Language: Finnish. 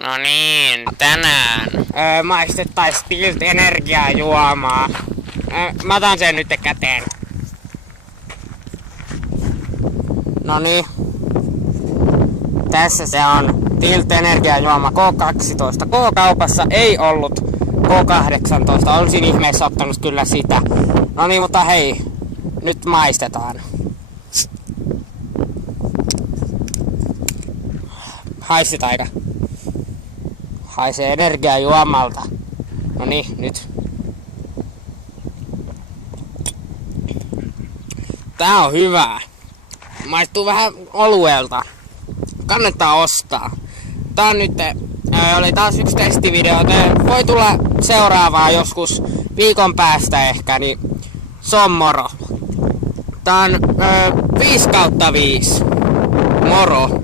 No niin, tänään Maistettais Tilt energiajuomaa. Mä otan sen nyt käteen. Noniin. Tässä se on. Tilt energiajuoma K12. K-kaupassa ei ollut K18. Olisin ihmeessä ottanut kyllä sitä. No niin, mutta hei. Nyt maistetaan. Haisit aika. Haisee energiajuomalta. No niin, nyt. Tää on hyvää. Maistuu vähän oluelta. Kannattaa ostaa. Tää on nyt, oli taas yksi testivideo. Voi tulla seuraavaa joskus viikon päästä ehkä, niin se on moro. Tää on 5/5. Moro.